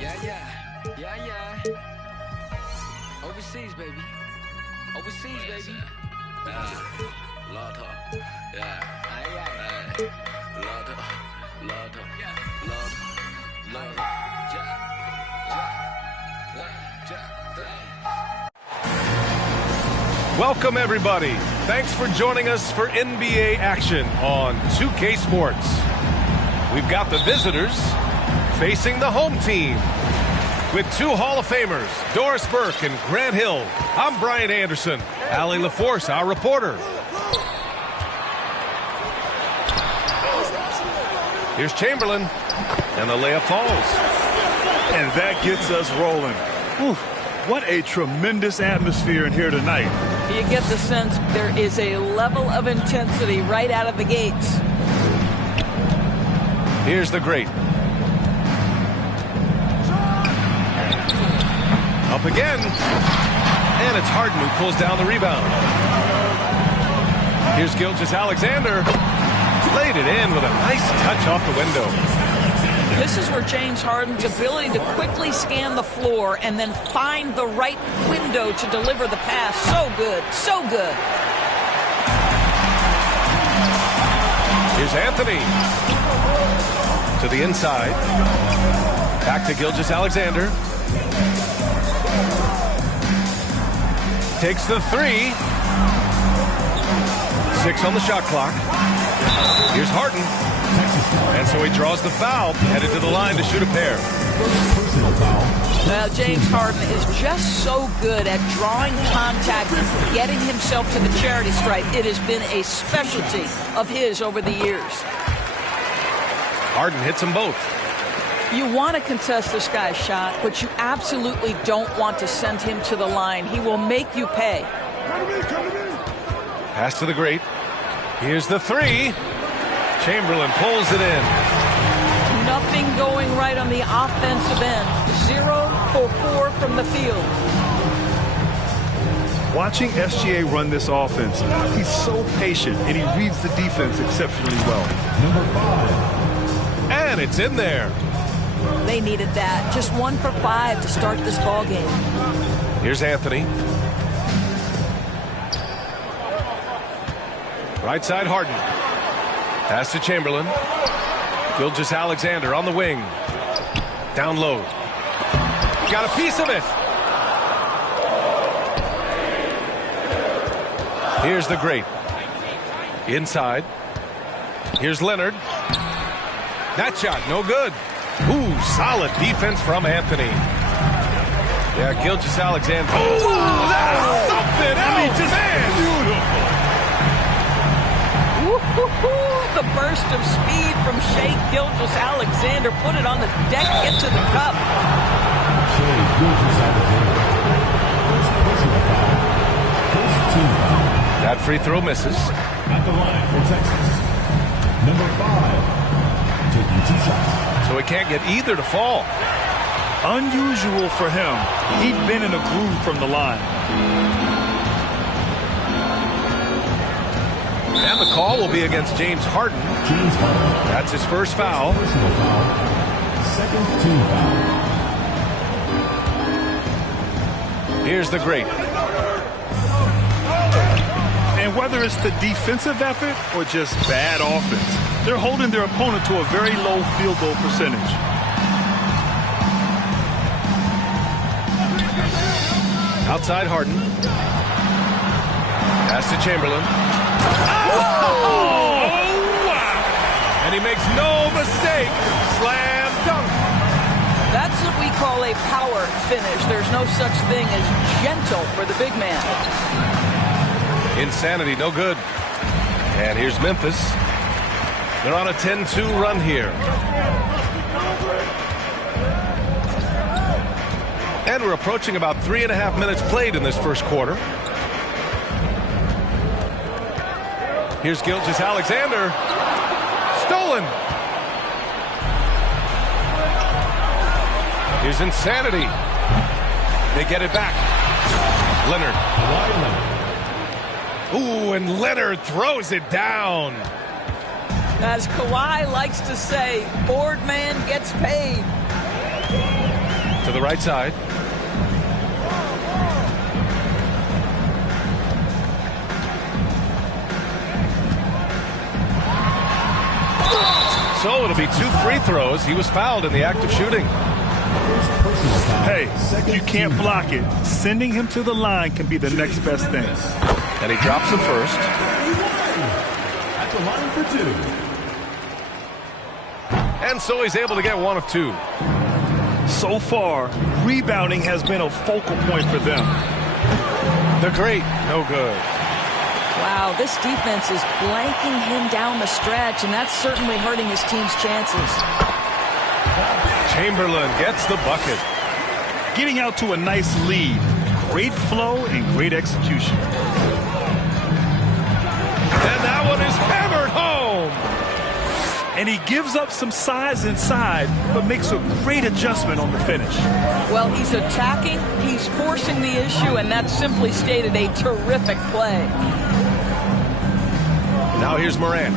Yeah. Overseas, baby. Overseas, baby. Lord, yeah. Aye. Lord, Welcome, everybody. Thanks for joining us for NBA action on 2K Sports. We've got the visitors facing the home team with two Hall of Famers, Doris Burke and Grant Hill. I'm Brian Anderson. Allie LaForce, our reporter. Here's Chamberlain, and the layup falls. And that gets us rolling. Whew, what a tremendous atmosphere in here tonight. You get the sense there is a level of intensity right out of the gates. Here's the great. Up again. And it's Harden who pulls down the rebound. Here's Gilgeous-Alexander. Laid it in with a nice touch off the window. This is where James Harden's ability to quickly scan the floor and then find the right window to deliver the pass. So good, so good. Here's Anthony. To the inside. Back to Gilgeous-Alexander. Takes the three. 6 on the shot clock. Here's Harden. And so he draws the foul, headed to the line to shoot a pair. Now, James Harden is just so good at drawing contact and getting himself to the charity stripe. It has been a specialty of his over the years. Harden hits them both. You want to contest this guy's shot, but you absolutely don't want to send him to the line. He will make you pay. Pass to the great. Here's the three. Chamberlain pulls it in. Nothing going right on the offensive end. 0 for 4 from the field. Watching SGA run this offense, he's so patient and he reads the defense exceptionally well. Number 5. And it's in there. They needed that. Just 1 for 5 to start this ball game. Here's Anthony. Right side Harden. Pass to Chamberlain. Gilgeous-Alexander on the wing. Down low. Got a piece of it. Here's the great. Inside. Here's Leonard. That shot, no good. Ooh, solid defense from Anthony. Yeah, Gilgeous-Alexander. Oh, that's something else, man. Beautiful. The burst of speed from Shai Gilgeous-Alexander. Put it on the deck, get to the cup. That free throw misses. At the line for Texas, number 5, taking 2 shots. So he can't get either to fall. Unusual for him. He'd been in a groove from the line. And the call will be against James Harden. James Harden. That's his first foul. Personal foul. Second team foul. Here's the great. And whether it's the defensive effort or just bad offense, they're holding their opponent to a very low field goal percentage. Outside Harden. Pass to Chamberlain. Oh, wow. And he makes no mistake. Slam dunk. That's what we call a power finish. There's no such thing as gentle for the big man. Insanity, no good. And here's Memphis. They're on a 10-2 run here. And we're approaching about 3.5 minutes played in this first quarter. Here's Gilgeous-Alexander. Stolen. Here's Insanity. They get it back. Leonard. Ooh, and Leonard throws it down. As Kawhi likes to say, board man gets paid. To the right side. So it'll be 2 free throws. He was fouled in the act of shooting. Hey, you can't block it. Sending him to the line can be the next best thing. And he drops him first. At the line for 2. And so he's able to get 1 of 2. So far, rebounding has been a focal point for them. The great, no good. Wow, this defense is blanking him down the stretch, and that's certainly hurting his team's chances. Chamberlain gets the bucket. Getting out to a nice lead. Great flow and great execution. And that one is hammered home. And he gives up some size inside, but makes a great adjustment on the finish. Well, he's attacking, he's forcing the issue, and that's simply stated a terrific play. Now here's Morant.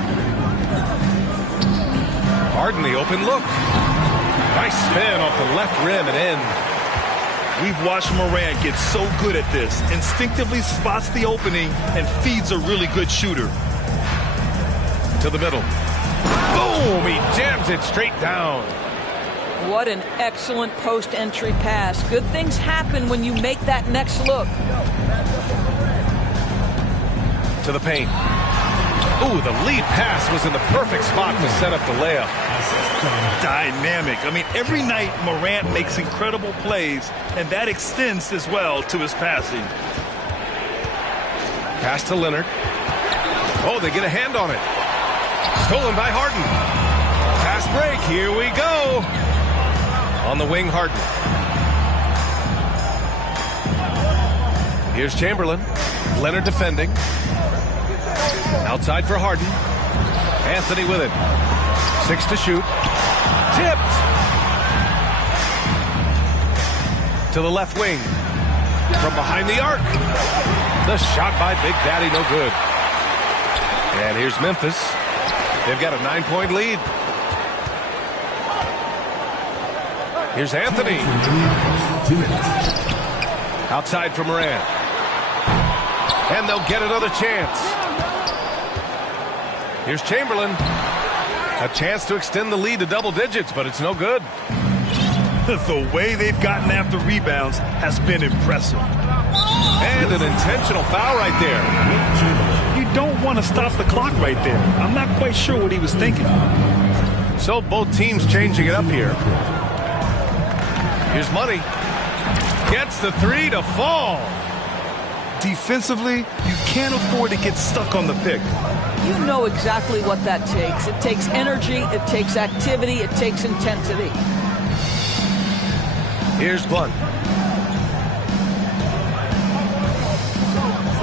Harden the open look. Nice spin off the left rim and in. We've watched Morant get so good at this. Instinctively spots the opening and feeds a really good shooter. To the middle. Boom! He jams it straight down. What an excellent post-entry pass. Good things happen when you make that next look. To the paint. Ooh, the lead pass was in the perfect spot to set up the layup. Dynamic. I mean, every night Morant makes incredible plays, and that extends as well to his passing. Pass to Leonard. Oh, they get a hand on it. Stolen by Harden. Fast break. Here we go. On the wing, Harden. Here's Chamberlain. Leonard defending. Outside for Harden. Anthony with it. 6 to shoot. Tipped. To the left wing. From behind the arc. The shot by Big Daddy, no good. And here's Memphis. They've got a 9-point lead. Here's Anthony. Outside for Morant. And they'll get another chance. Here's Chamberlain. A chance to extend the lead to double digits, but it's no good. The way they've gotten after rebounds has been impressive. And an intentional foul right there. You don't want to stop the clock right there. I'm not quite sure what he was thinking. So both teams changing it up here. Here's Money. Gets the 3 to fall. Defensively, you can't afford to get stuck on the pick. You know exactly what that takes. It takes energy, it takes activity, it takes intensity. Here's Blunt.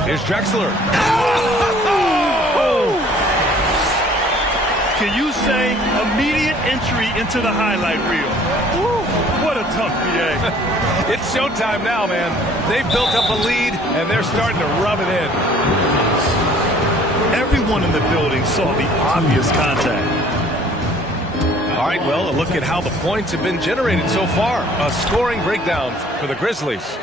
Here's Drexler. Oh! Can you say immediate entry into the highlight reel? Woo, what a tough PA. It's showtime now, man. They've built up a lead, and they're starting to rub it in. Everyone in the building saw the obvious contact. All right, well, a look at how the points have been generated so far. A scoring breakdown for the Grizzlies.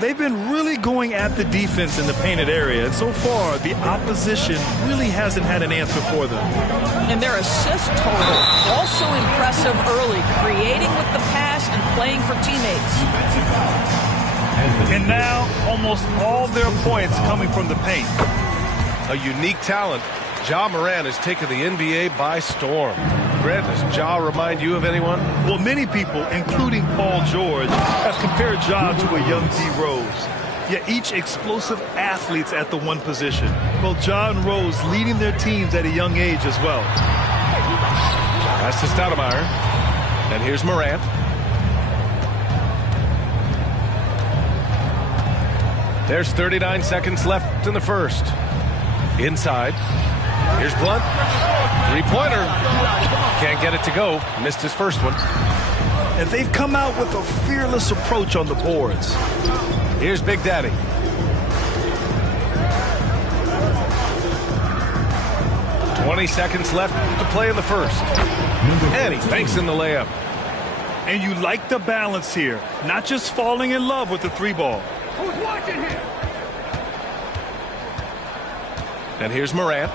They've been really going at the defense in the painted area, and so far, the opposition really hasn't had an answer for them. And their assist total, also impressive early, creating with the pass and playing for teammates. And now, almost all their points coming from the paint. A unique talent. Ja Morant has taken the NBA by storm. Grant, does Ja remind you of anyone? Well, many people, including Paul George, have compared Ja to a young D. Rose. Yet each explosive athletes at the one position. Both Ja and Rose leading their teams at a young age as well. Pass to Stoudemire. And here's Morant. There's 39 seconds left in the first. Inside. Here's Blunt. Three-pointer. Can't get it to go. Missed his first one. And they've come out with a fearless approach on the boards. Here's Big Daddy. .20 seconds left to play in the first. And he banks in the layup. And you like the balance here, not just falling in love with the 3-ball. Who's watching here? And here's Morant.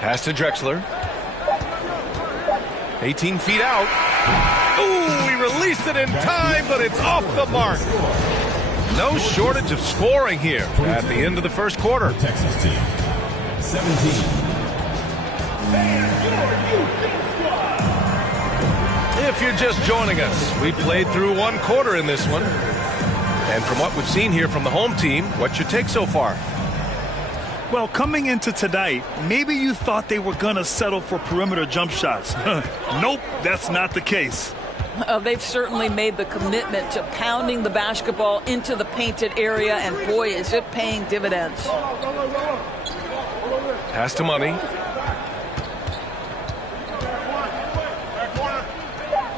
Pass to Drexler. 18 feet out. Ooh, he released it in time, but it's off the mark. No shortage of scoring here at the end of the first quarter. Texas team, 17. If you're just joining us, we played through one quarter in this one. And from what we've seen here from the home team, what's your take so far? Well, coming into tonight, maybe you thought they were going to settle for perimeter jump shots. Nope, that's not the case. They've certainly made the commitment to pounding the basketball into the painted area, and boy, is it paying dividends. Pass to Money.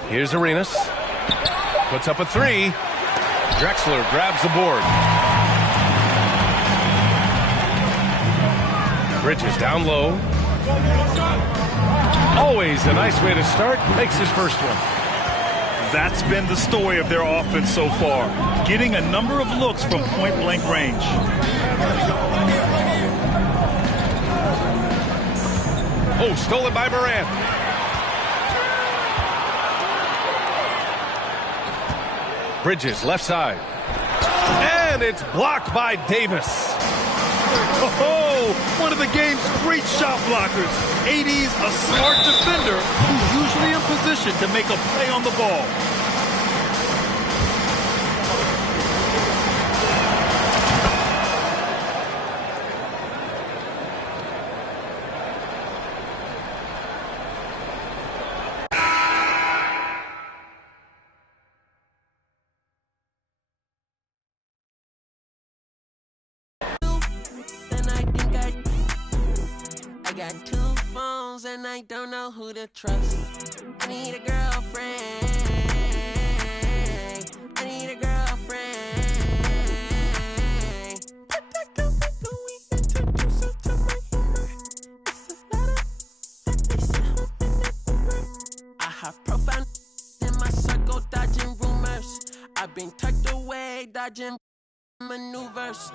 Here's Arenas. Puts up a 3. Drexler grabs the board. Bridges down low. Always a nice way to start. Makes his first one. That's been the story of their offense so far, getting a number of looks from point-blank range. Oh, stolen by Morant. Bridges, left side. And it's blocked by Davis. Oh, one of the game's great shot blockers. AD's a smart defender who's usually in position to make a play on the ball. I got 2 phones and I don't know who to trust. I need a girlfriend. I need a girlfriend. I have profound in my circle, dodging rumors. I've been tucked away, dodging maneuvers.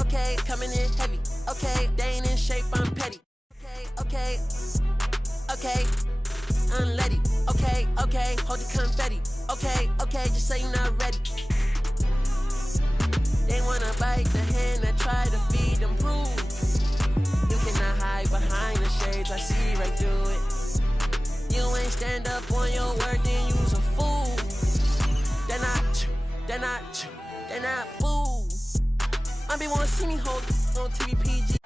Okay, coming in heavy. Okay, they ain't in shape, I'm petty. Okay, unleady. Okay, hold the confetti. Okay, just say you're not ready. They wanna bite the hand that try to feed them rules. You cannot hide behind the shades, I see right through it. You ain't stand up on your word, then you's a fool. They're not fools. I be wanna see me hold on TVPG.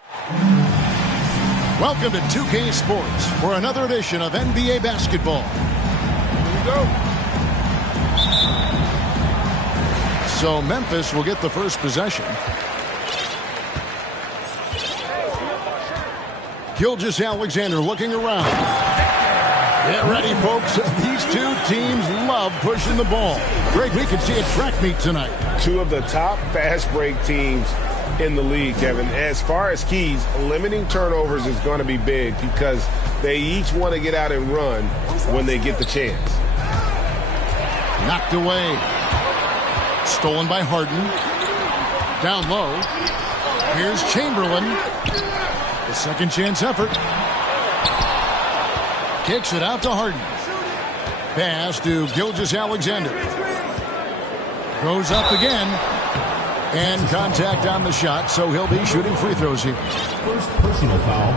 Welcome to 2K Sports for another edition of NBA basketball. Here we go. So Memphis will get the first possession. Gilgeous-Alexander looking around. Get ready, folks. These two teams love pushing the ball. Greg, we can see a track meet tonight. 2 of the top fast break teams in the league, Kevin. As far as keys, limiting turnovers is going to be big because they each want to get out and run when they get the chance. Knocked away. Stolen by Harden. Down low. Here's Chamberlain. The second chance effort. Kicks it out to Harden. Pass to Gilgeous-Alexander. Goes up again. And contact on the shot, so he'll be shooting free throws here. First personal foul.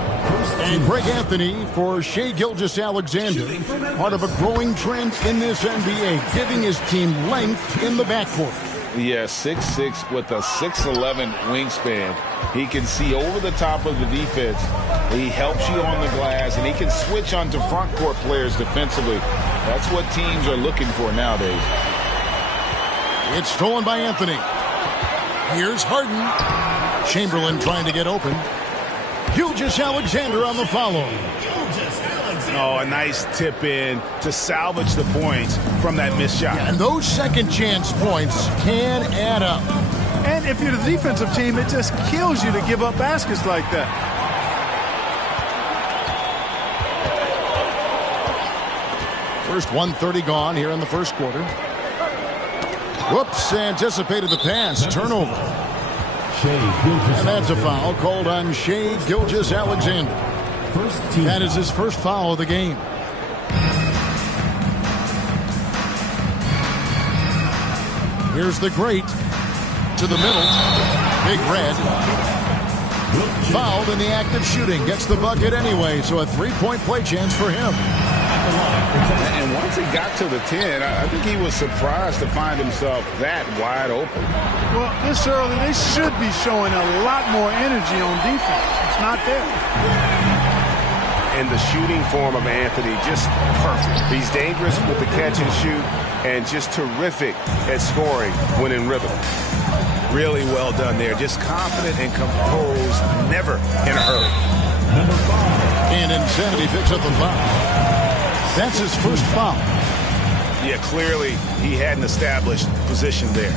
And Greg Anthony for Shai Gilgeous-Alexander. Part of a growing trend in this NBA, giving his team length in the backcourt. Yeah, 6'6" with a 6'11" wingspan. He can see over the top of the defense. He helps you on the glass, and he can switch onto front court players defensively. That's what teams are looking for nowadays. It's stolen by Anthony. Here's Harden. Chamberlain trying to get open. Gilgeous-Alexander on the follow. Oh, a nice tip in to salvage the points from that missed shot. And those second chance points can add up. And if you're the defensive team, it just kills you to give up baskets like that. First 1:30 gone here in the first quarter. Whoops, anticipated the pass. Turnover. And that's a foul called on Shai Gilgeous-Alexander. That is his first foul of the game. Here's the great to the middle. Big Red. Fouled in the act of shooting. Gets the bucket anyway, so a three-point play chance for him. And once he got to the 10, I think he was surprised to find himself that wide open. Well, this early, they should be showing a lot more energy on defense. It's not there. And the shooting form of Anthony, just perfect. He's dangerous with the catch and shoot and just terrific at scoring when in rhythm. Really well done there. Just confident and composed, never in a hurry. And Insanity picks up the foul. That's his first foul. Yeah, clearly he had an established position there.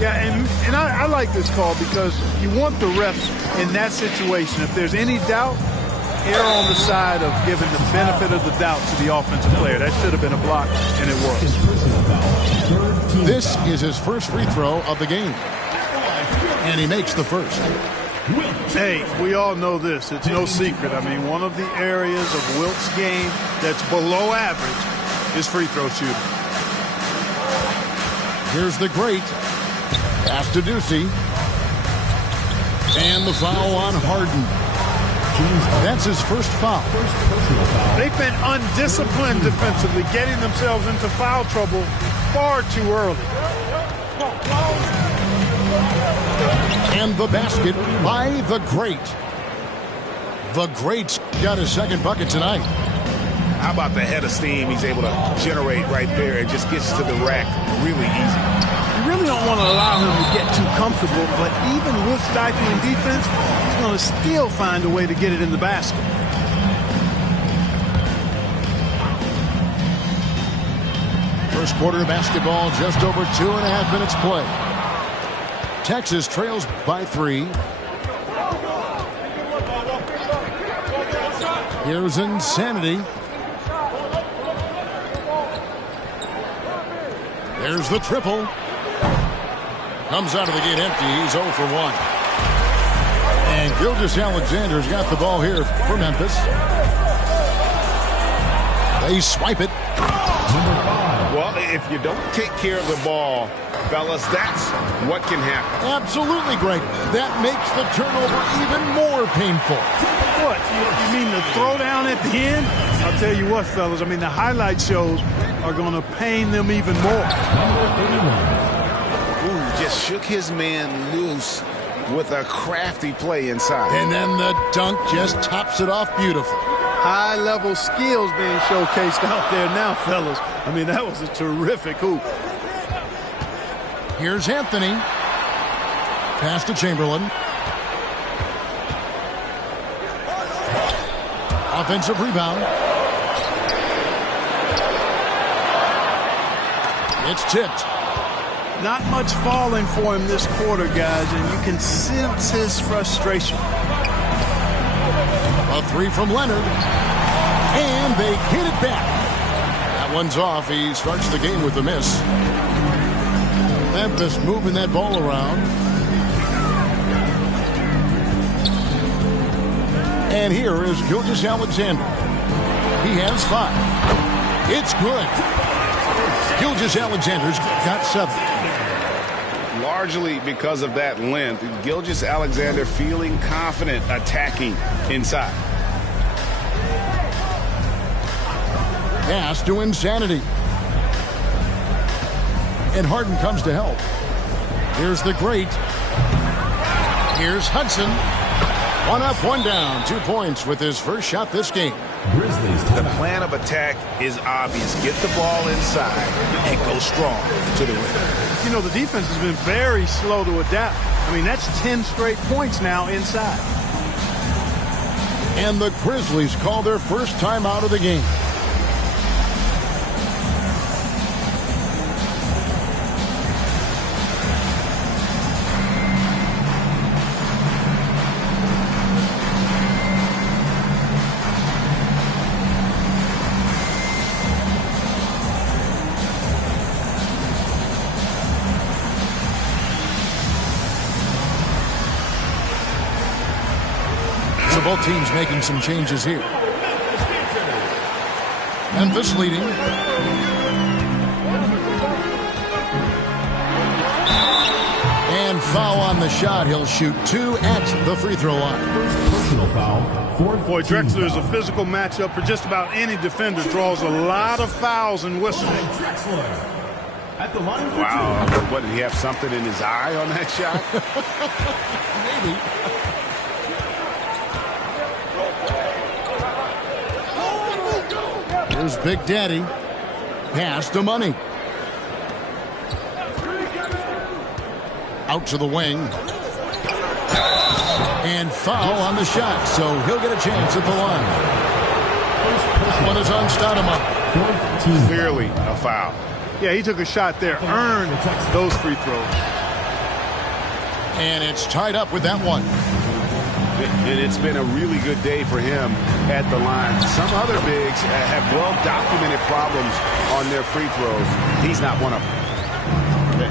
Yeah, and I like this call because you want the refs in that situation. If there's any doubt, err on the side of giving the benefit of the doubt to the offensive player. That should have been a block, and it was. This is his first free throw of the game. And he makes the first. Hey, we all know this. It's no secret. I mean, one of the areas of Wilt's game that's below average is free throw shooting. Here's the great. Pass to Ducey. And the foul on Harden. That's his first foul. They've been undisciplined defensively, getting themselves into foul trouble far too early. And the basket by the great. The great's got his second bucket tonight. How about the head of steam he's able to generate right there and just gets to the rack really easy. You really don't want to allow him to get too comfortable, but even with stifling defense, he's going to still find a way to get it in the basket. First quarter of basketball, just over 2.5 minutes play. Texas trails by 3. Here's Insanity. There's the triple. Comes out of the gate empty. He's 0 for 1. And Gilgeous-Alexander's got the ball here for Memphis. They swipe it. Well, if you don't take care of the ball, fellas, that's what can happen. Absolutely great. That makes the turnover even more painful. What? You mean the throwdown at the end? I'll tell you what, fellas. I mean, the highlight shows are going to pain them even more. Ooh, just shook his man loose with a crafty play inside. And then the dunk just tops it off beautiful. High-level skills being showcased out there now, fellas. I mean, that was a terrific hoop. Here's Anthony. Pass to Chamberlain. Offensive rebound. It's tipped. Not much falling for him this quarter, guys, and you can sense his frustration. A 3 from Leonard. And they hit it back. That one's off. He starts the game with a miss. Memphis moving that ball around. And here is Gilgeous-Alexander. He has 5. It's good. Gilgeous-Alexander's got 7. Largely because of that length, Gilgeous-Alexander feeling confident attacking inside. Pass to Insanity. And Harden comes to help. Here's the great. Here's Hudson. 1 up, 1 down. 2 points with his first shot this game. The plan of attack is obvious. Get the ball inside and go strong to the rim. You know, the defense has been very slow to adapt. I mean, that's 10 straight points now inside. And the Grizzlies call their first time out of the game. Both teams making some changes here. Memphis leading. And foul on the shot. He'll shoot 2 at the free throw line. Personal foul. Boy, Drexler is a physical matchup for just about any defender. Draws a lot of fouls and whistles. At the line for wow. What, did he have something in his eye on that shot? Maybe. Here's Big Daddy. Pass to Money. Out to the wing. And foul on the shot, so he'll get a chance at the line. One is on Stoudemire. Clearly a foul. Yeah, he took a shot there. Earned those free throws. And it's tied up with that one. And it's been a really good day for him at the line. Some other bigs have well-documented problems on their free throws. He's not one of them.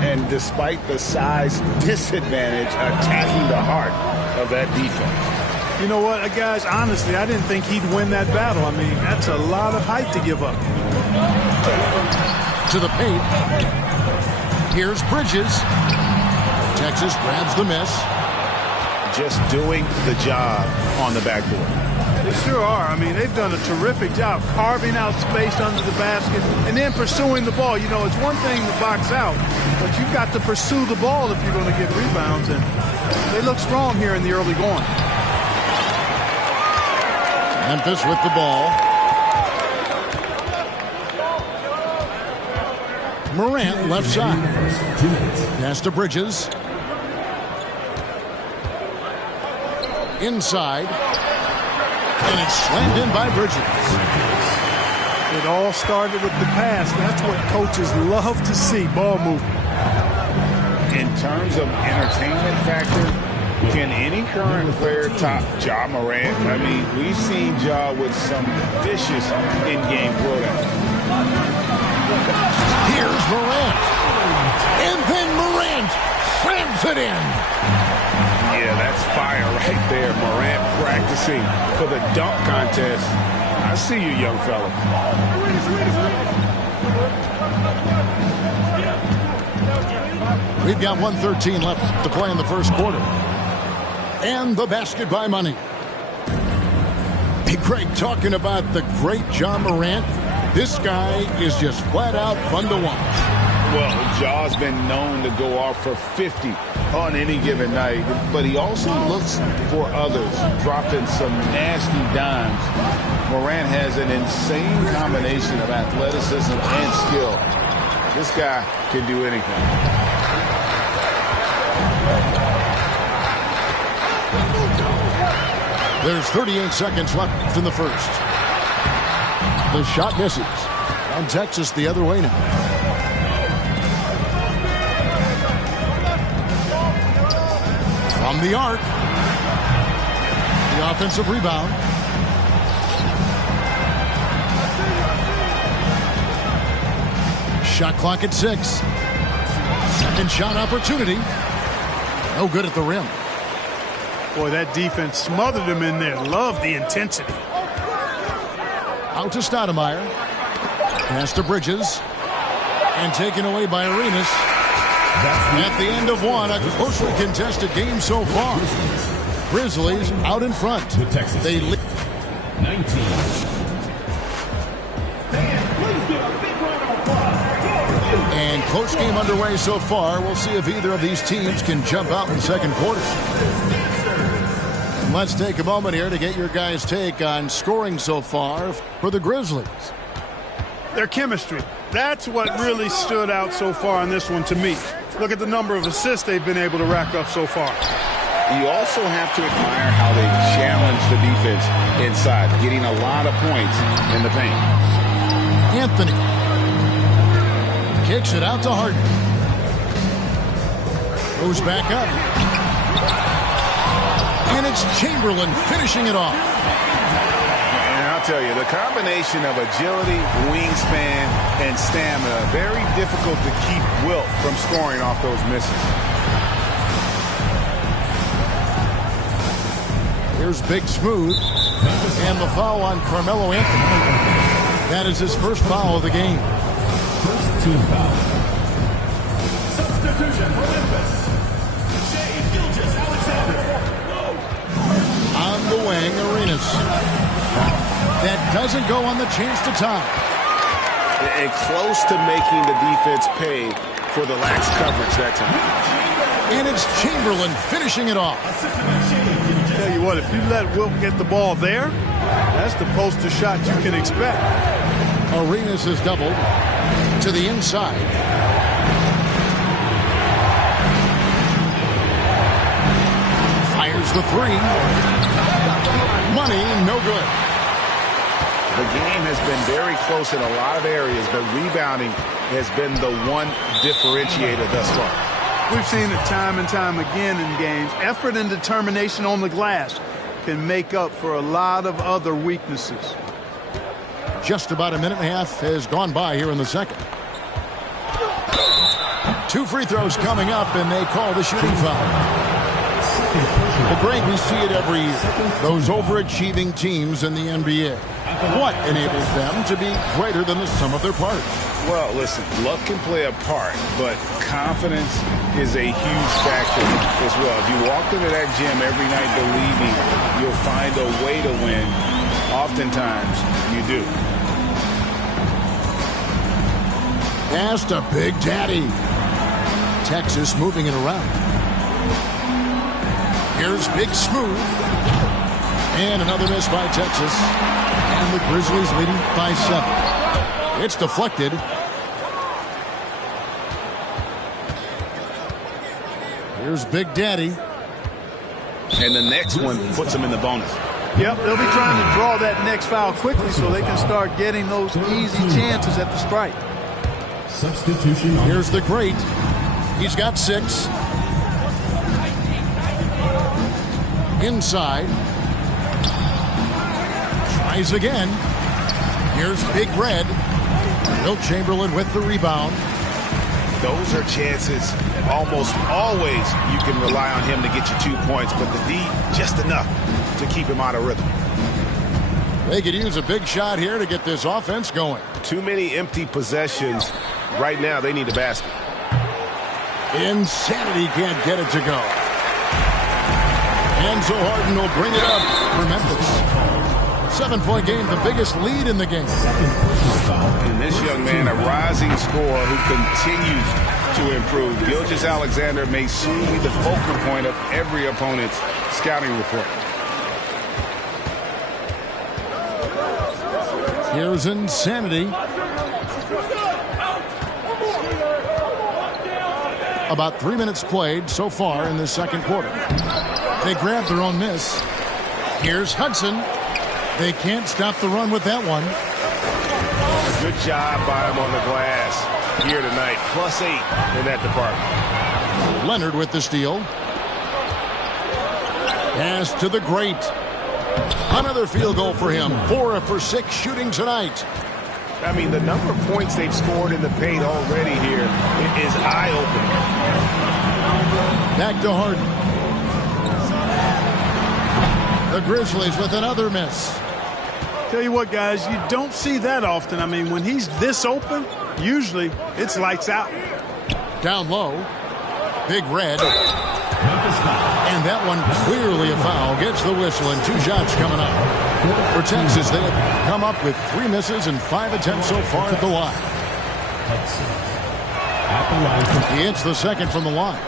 And despite the size disadvantage, attacking the heart of that defense. You know what, guys, honestly, I didn't think he'd win that battle. I mean, that's a lot of height to give up. To the paint. Here's Bridges. Texas grabs the miss. Just doing the job on the backboard. They sure are. I mean, they've done a terrific job carving out space under the basket and then pursuing the ball. You know, it's one thing to box out, but you've got to pursue the ball if you're going to get rebounds, and they look strong here in the early going. Memphis with the ball. Morant left side. Pass to Bridges. Inside. And it's slammed in by Bridges. It all started with the pass. That's what coaches love to see, ball movement. In terms of entertainment factor, can any current player top Ja Morant? I mean, we've seen Ja with some vicious in-game throwdown. Here's Morant. And then Morant slams it in. Yeah, that's fire right there. Morant practicing for the dunk contest. I see you, young fella. We've got 1:13 left to play in the first quarter. And the basket by Money. Hey, Greg, talking about the great Ja Morant, this guy is just flat out fun to watch. Well, Ja's been known to go off for 50 on any given night, but he also looks for others, dropping some nasty dimes. Morant has an insane combination of athleticism and skill. This guy can do anything. There's 38 seconds left in the first. The shot misses. And Texas the other way now. From the arc. The offensive rebound. Shot clock at 6. Second shot opportunity. No good at the rim. Boy, that defense smothered him in there. Love the intensity. Out to Stoudemire. Pass to Bridges. And taken away by Arenas. At the end of one, a closely contested game so far. Grizzlies out in front. They lead 19. And close game underway so far. We'll see if either of these teams can jump out in the second quarter. And let's take a moment here to get your guys' take on scoring so far for the Grizzlies. Their chemistry. That's what really stood out so far in this one to me. Look at the number of assists they've been able to rack up so far. You also have to admire how they challenge the defense inside, getting a lot of points in the paint. Anthony kicks it out to Harden. Goes back up. And it's Chamberlain finishing it off. And I'll tell you, the combination of agility, wingspan, and stamina, very difficult to keep Wilt from scoring off those misses. Here's Big Smooth. And the foul on Carmelo Anthony. That is his first foul of the game. First team foul. Substitution for Memphis. On the wing, Arenas. That doesn't go on the chance to tie. And close to making the defense pay for the lax coverage that time. And it's Chamberlain finishing it off. Tell you what, if you let Wilt get the ball there, that's the poster shot you can expect. Arenas is doubled to the inside. Fires the three. Money, no good. The game has been very close in a lot of areas, but rebounding has been the one differentiator thus far. We've seen it time and time again in games. Effort and determination on the glass can make up for a lot of other weaknesses. Just about a minute and a half has gone by here in the second. 2 free throws coming up, and they call the shooting foul. Well, Greg, we see it every year. Those overachieving teams in the NBA. What enables them to be greater than the sum of their parts? Well, listen, luck can play a part, but confidence is a huge factor as well. If you walk into that gym every night believing you'll find a way to win, oftentimes you do. Pass to Big Daddy. Texas moving it around. Here's Big Smooth. And another miss by Texas. And the Grizzlies leading by 7. It's deflected. Here's Big Daddy. And the next one puts him in the bonus. Yep, they'll be trying to draw that next foul quickly so they can start getting those easy chances at the strike. Substitution. Here's the great. He's got 6. Inside. Tries again. Here's Big Red. Wilt Chamberlain with the rebound. Those are chances almost always you can rely on him to get you 2 points, but the D just enough to keep him out of rhythm. They could use a big shot here to get this offense going. Too many empty possessions. Right now, they need a basket. Insanity can't get it to go. And so Harden will bring it up for Memphis. 7-point game, the biggest lead in the game. And this young man, a rising scorer who continues to improve. Gilgeous-Alexander may soon be the focal point of every opponent's scouting report. Here's Insanity. About 3 minutes played so far in the second quarter. They grab their own miss. Here's Hudson. They can't stop the run with that one. Good job by him on the glass here tonight. +8 in that department. Leonard with the steal. Pass to the great. Another field goal for him. 4 for 6 shooting tonight. I mean, the number of points they've scored in the paint already here is eye-opening. Back to Harden. The Grizzlies with another miss. Tell you what, guys, you don't see that often. I mean, when he's this open, usually it's lights out. Down low. Big Red. And that one clearly a foul. Gets the whistle and 2 shots coming up. For Texas, they have come up with 3 misses and 5 attempts so far at the line. He hits the second from the line.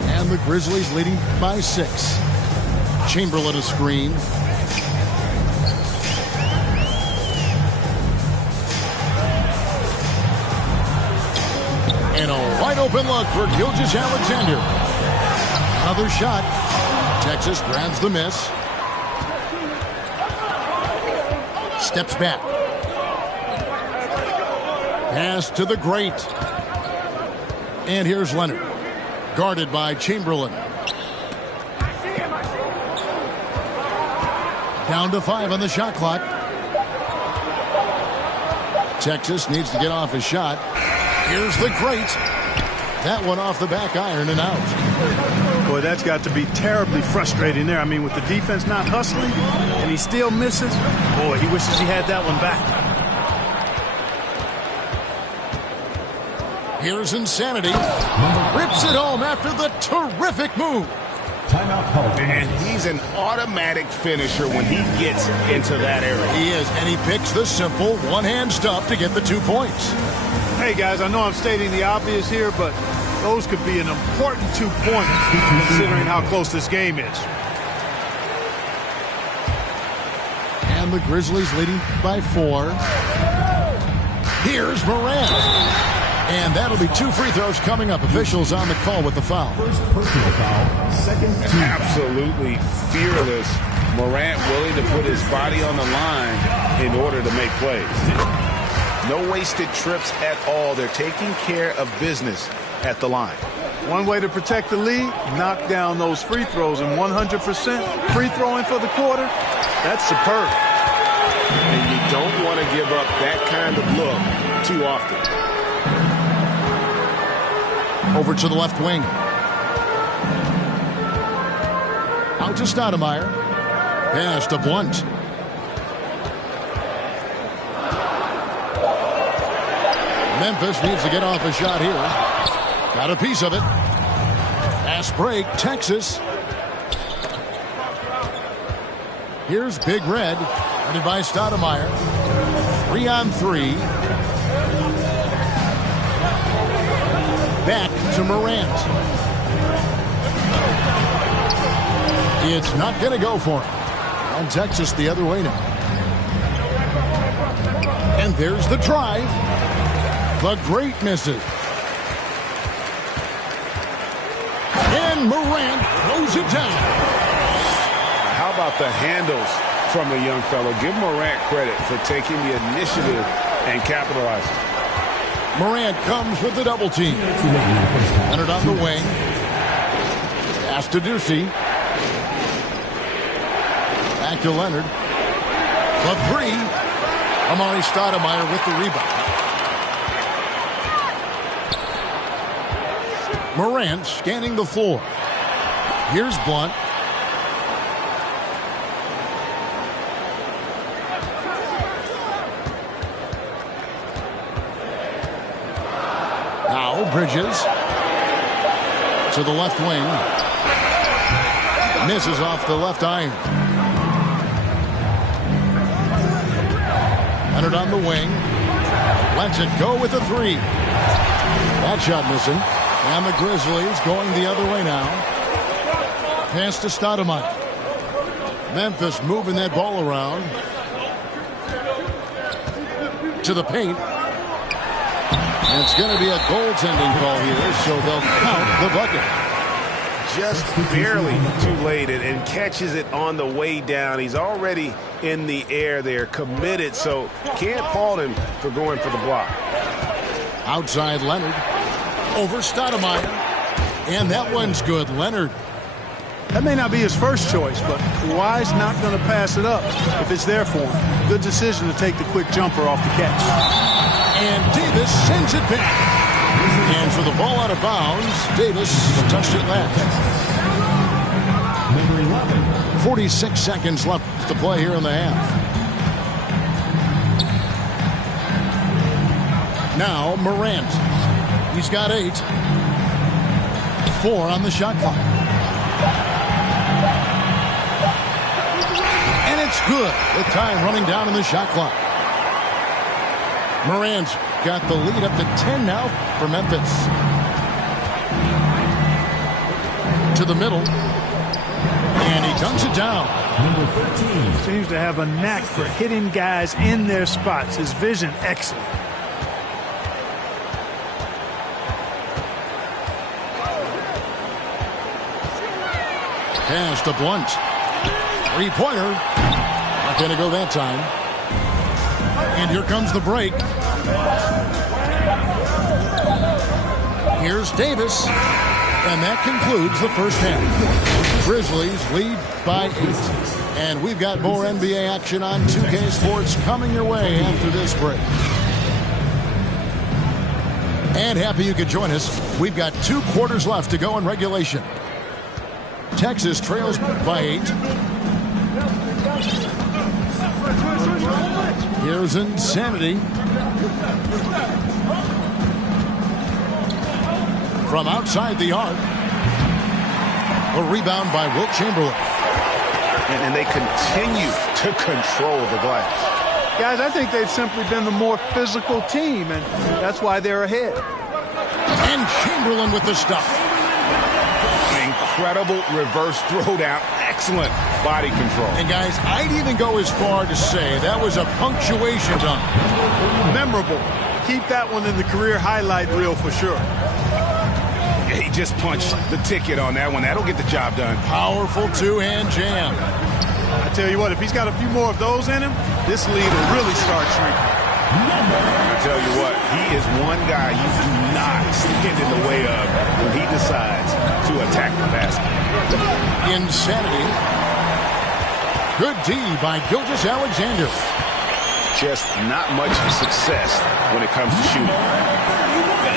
And the Grizzlies leading by 6. Chamberlain a screen. And a wide open look for Gilgeous-Alexander. Another shot. Texas grabs the miss. Steps back. Pass to the great. And here's Leonard. Guarded by Chamberlain. Down to 5 on the shot clock. Texas needs to get off his shot. Here's the great. That one off the back iron and out. Boy, that's got to be terribly frustrating there. I mean, with the defense not hustling and he still misses, boy, he wishes he had that one back. Here's Insanity. Rips it home after the terrific move. Timeout call. And he's an automatic finisher when he gets into that area. He is, and he picks the simple one-hand stuff to get the 2 points. Hey, guys, I know I'm stating the obvious here, but those could be an important 2 points considering how close this game is. And the Grizzlies leading by 4. Here's Morant. And that'll be 2 free throws coming up. Officials on the call with the foul. First personal foul, second team. Absolutely fearless. Morant willing to put his body on the line in order to make plays. No wasted trips at all. They're taking care of business at the line. One way to protect the lead, knock down those free throws, and 100% free throwing for the quarter, that's superb. And you don't want to give up that kind of look too often. Over to the left wing. Out to Stoudemire. Pass to Blunt. Memphis needs to get off a shot here. Got a piece of it. Fast break, Texas. Here's Big Red. Headed by Stoudemire. 3-on-3. Back to Morant. It's not going to go for him. And Texas the other way now. And there's the drive. The great misses. And Morant throws it down. How about the handles from the young fellow? Give Morant credit for taking the initiative and capitalizing. Morant comes with the double team. Leonard on the wing. Pass to Ducey. Back to Leonard. The 3. Amari Stoudemire with the rebound. Morant scanning the floor. Here's Blunt. Now Bridges to the left wing. Misses off the left iron. Leonard on the wing. Lets it go with the 3. That shot missing. And the Grizzlies going the other way now. Pass to Stoudemire. Memphis moving that ball around. To the paint. And it's going to be a goaltending call here, so they'll count the bucket. Just barely too late and catches it on the way down. He's already in the air there, committed, so can't fault him for going for the block. Outside Leonard. Over Stoudemire. And that one's good. Leonard. That may not be his first choice, but Kawhi's not going to pass it up if it's there for him. Good decision to take the quick jumper off the catch. And Davis sends it back. And for the ball out of bounds, Davis touched it last. Number 11. 46 seconds left to play here in the half. Now Morant. He's got 8. 4 on the shot clock. And it's good with time running down in the shot clock. Morant's got the lead up to 10 now for Memphis. To the middle. And he dunks it down. Number 13. Seems to have a knack for hitting guys in their spots. His vision excellent. Pass to Blunt. Three-pointer. Not going to go that time. And here comes the break. Here's Davis. And that concludes the first half. Grizzlies lead by 8. And we've got more NBA action on 2K Sports coming your way after this break. And happy you could join us. We've got 2 quarters left to go in regulation. Texas trails by 8. Here's Insanity. From outside the arc. A rebound by Wilt Chamberlain. And they continue to control the glass. Guys, I think they've simply been the more physical team, and that's why they're ahead. And Chamberlain with the stuff. Incredible reverse throwdown. Excellent body control. And guys, I'd even go as far to say that was a punctuation dunk. Memorable. Keep that one in the career highlight reel for sure. He just punched the ticket on that one. That'll get the job done. Powerful two-hand jam. I tell you what, if he's got a few more of those in him, this lead will really start shrinking. I tell you what, he is one guy you do not stand in the way of when he decides to attack the basket. Insanity. Good D by Gilgeous-Alexander. Just not much success when it comes to shooting.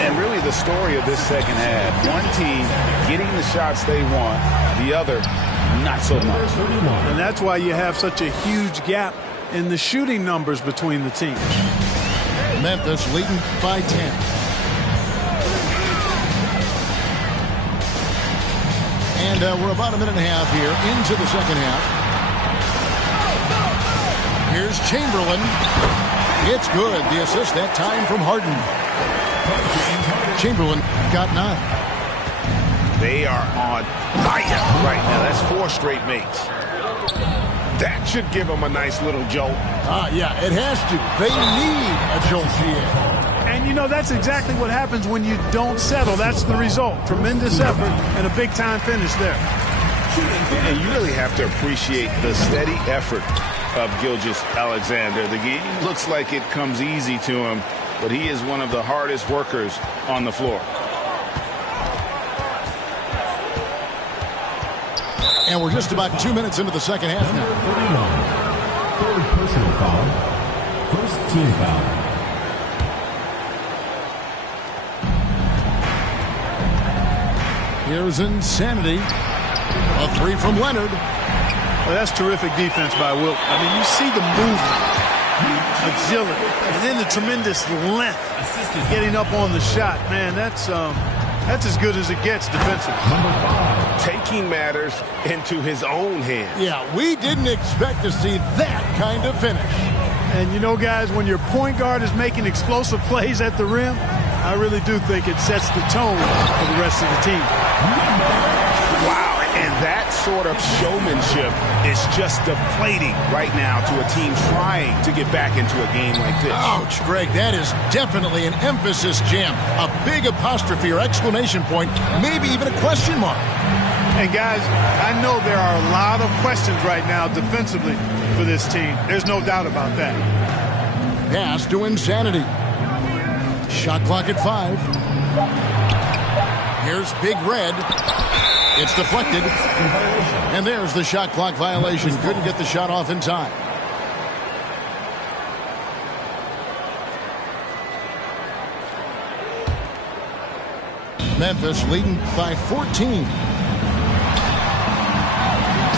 And really the story of this second half, one team getting the shots they want, the other not so much. And that's why you have such a huge gap in the shooting numbers between the teams. Memphis leading by 10. And we're about a minute and a half here into the second half. Here's Chamberlain. It's good. The assist that time from Harden. Chamberlain got 9. They are on fire right now. That's 4 straight makes. That should give them a nice little jolt. Yeah, it has to. They need a jolt here. And, you know, that's exactly what happens when you don't settle. That's the result. Tremendous effort and a big-time finish there. And you really have to appreciate the steady effort of Gilgeous-Alexander. The game looks like it comes easy to him, but he is one of the hardest workers on the floor. And we're just about 2 minutes into the second half now. 39. Third personal foul. First team foul. Here's Insanity. A 3 from Leonard. Well, that's terrific defense by Wilt. I mean, you see the movement, agility, and then the tremendous length getting up on the shot. Man, that's as good as it gets defensively. Taking matters into his own hands. Yeah, we didn't expect to see that kind of finish. And, you know, guys, when your point guard is making explosive plays at the rim, I really do think it sets the tone for the rest of the team. Wow, and that sort of showmanship is just deflating right now to a team trying to get back into a game like this. Ouch, Greg, that is definitely an emphasis jam. A big apostrophe or exclamation point, maybe even a question mark. And, guys, I know there are a lot of questions right now defensively for this team. There's no doubt about that. Pass to Insanity. Shot clock at 5. Here's Big Red. It's deflected. And there's the shot clock violation. Couldn't get the shot off in time. Memphis leading by 14.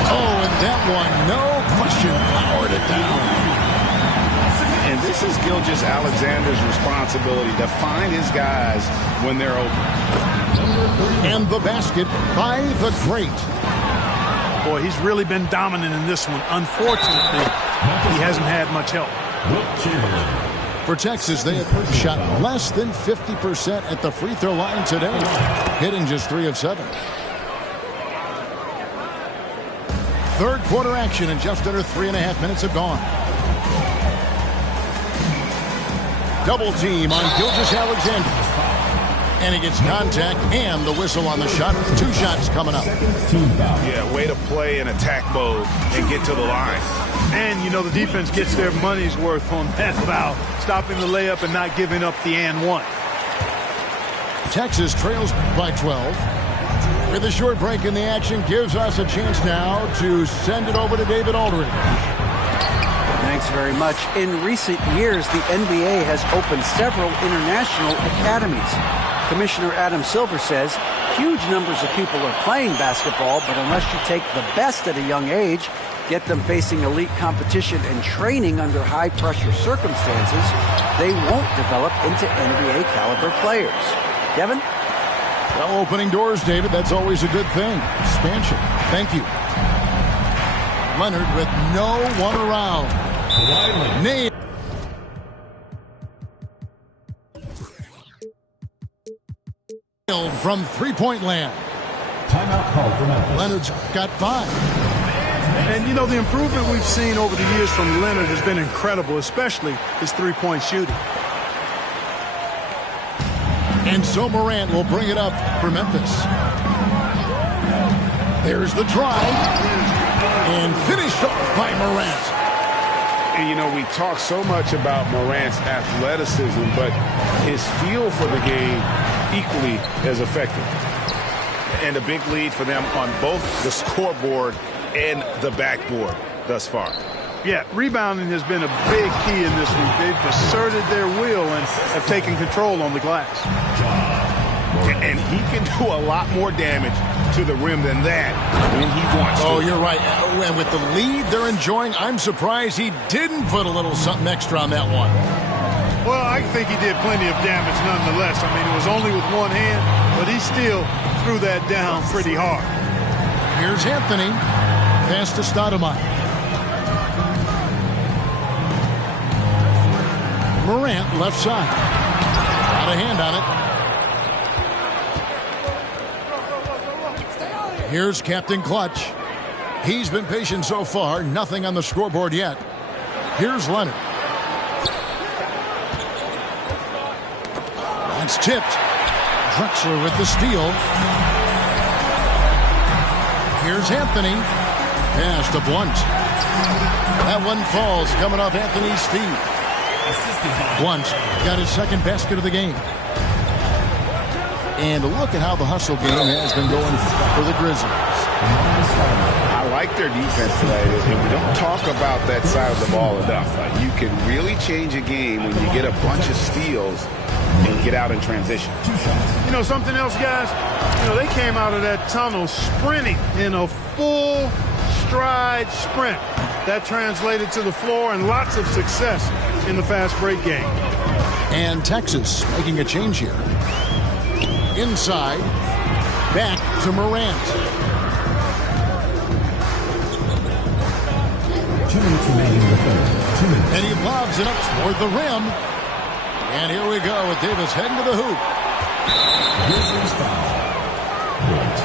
Oh, and that one, no question, powered it down. And this is Gilgeous-Alexander's responsibility to find his guys when they're open. And the basket by the great. Boy, he's really been dominant in this one. Unfortunately, he hasn't had much help. For Texas, they have shot less than 50% at the free throw line today, hitting just 3 of 7. Third quarter action, and just under 3.5 minutes have gone. Double team on Gilgeous-Alexander. And he gets contact and the whistle on the shot. 2 shots coming up. Team foul. Yeah, way to play in attack mode and get to the line. And, you know, the defense gets their money's worth on that foul, stopping the layup and not giving up the and one. Texas trails by 12. With a short break in the action, gives us a chance now to send it over to David Aldridge. Thanks very much. In recent years, the NBA has opened several international academies. Commissioner Adam Silver says huge numbers of people are playing basketball, but unless you take the best at a young age, get them facing elite competition and training under high-pressure circumstances, they won't develop into NBA-caliber players. Kevin? Well, opening doors, David, that's always a good thing. Expansion. Thank you. Leonard with no one around. Nailed. From three-point land. Timeout called for Memphis. Leonard's got 5. And, you know, the improvement we've seen over the years from Leonard has been incredible, especially his three-point shooting. And so Morant will bring it up for Memphis. There's the drive. And finished off by Morant. And, you know, we talk so much about Morant's athleticism, but his feel for the game equally as effective. And a big lead for them on both the scoreboard and the backboard thus far. Yeah, rebounding has been a big key in this week. They've asserted their will and have taken control on the glass. And he can do a lot more damage to the rim than that when he wants to. Oh, you're right. And with the lead they're enjoying, I'm surprised he didn't put a little something extra on that one. Well, I think he did plenty of damage nonetheless. I mean, it was only with one hand, but he still threw that down pretty hard. Here's Anthony. Pass to Stoudemire. Morant, left side. Got a hand on it. Here's Captain Clutch. He's been patient so far. Nothing on the scoreboard yet. Here's Leonard. That's tipped. Drexler with the steal. Here's Anthony. Pass to Blunt. That one falls coming off Anthony's feet. Blunt got his second basket of the game. And look at how the hustle game has been going for the Grizzlies. I like their defense today, and we don't talk about that side of the ball enough. You can really change a game when you get a bunch of steals and get out in transition. You know, something else, guys? You know, they came out of that tunnel sprinting in a full stride sprint. That translated to the floor and lots of success in the fast break game. And Texas making a change here. Inside, back to Morant. 2 minutes remaining in the third. 2 minutes. And he lobs it up toward the rim. And here we go with Davis heading to the hoop. Grizzlies foul. Point.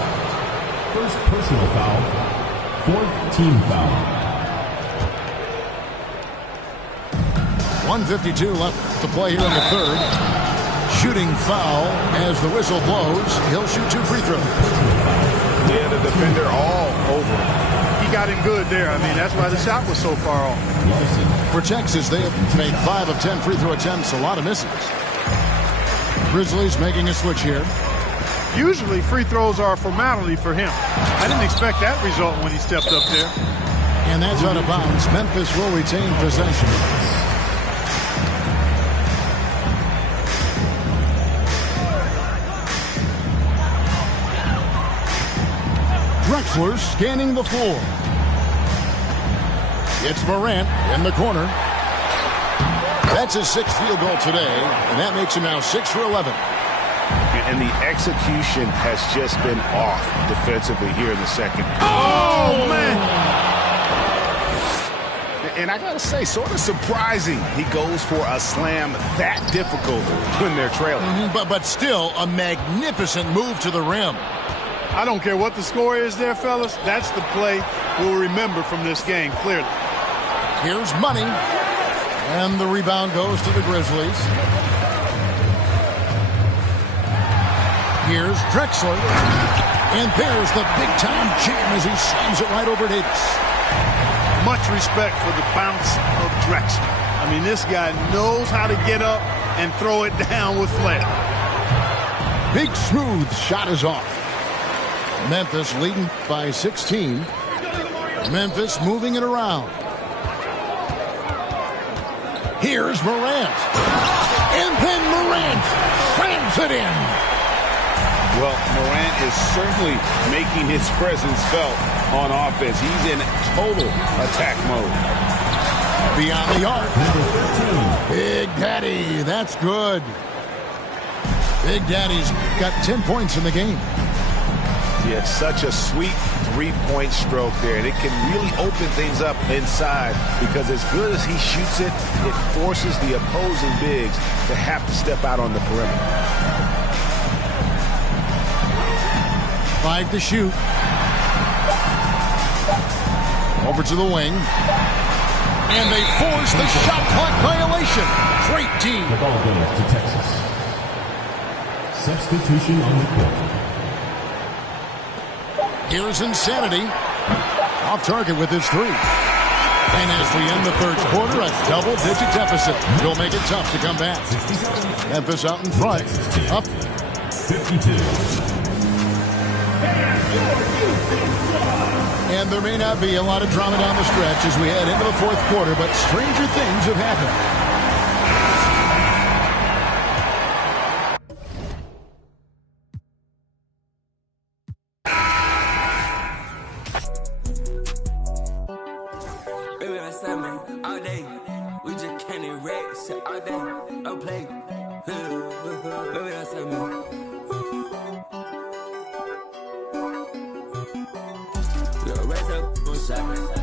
First personal foul. 4th team foul. 1:52 left to play here in the third. Shooting foul as the whistle blows. He'll shoot 2 free throws. Yeah, the defender all over him. He got him good there. I mean, that's why the shot was so far off. For Texas, they have made 5 of 10 free throw attempts. A lot of misses. Grizzlies making a switch here. Usually free throws are a formality for him. I didn't expect that result when he stepped up there. And that's out of bounds. Memphis will retain possession. Drexler scanning the floor. It's Morant in the corner. That's his 6th field goal today, and that makes him now 6 for 11. And the execution has just been off defensively here in the second. Oh, man! And I got to say, sort of surprising he goes for a slam that difficult when they're trailing. But still, a magnificent move to the rim. I don't care what the score is there, fellas. That's the play we'll remember from this game, clearly. Here's Money. And the rebound goes to the Grizzlies. Here's Drexler. And there's the big-time jam as he slams it right over Davis. Much respect for the bounce of Drexler. I mean, this guy knows how to get up and throw it down with flair. Big smooth shot is off. Memphis leading by 16. Memphis moving it around. Here's Morant. And then Morant slams it in. Well, Morant is certainly making his presence felt on offense. He's in total attack mode. Beyond the arc. Big Daddy, that's good. Big Daddy's got 10 points in the game. Yeah, it's such a sweet three-point stroke there, and it can really open things up inside because as good as he shoots it, it forces the opposing bigs to have to step out on the perimeter. 5 to shoot. Over to the wing. And they force the shot clock violation. Great D. The ball goes to Texas. Substitution on the court. Here's Insanity. Off target with his three. And as we end the third quarter, a double-digit deficit. Will make it tough to come back. Memphis out in front. Up 52. And there may not be a lot of drama down the stretch as we head into the fourth quarter, but stranger things have happened. All day, we just can't erase all day. Don't play. Baby, that's me. Raise up, shot.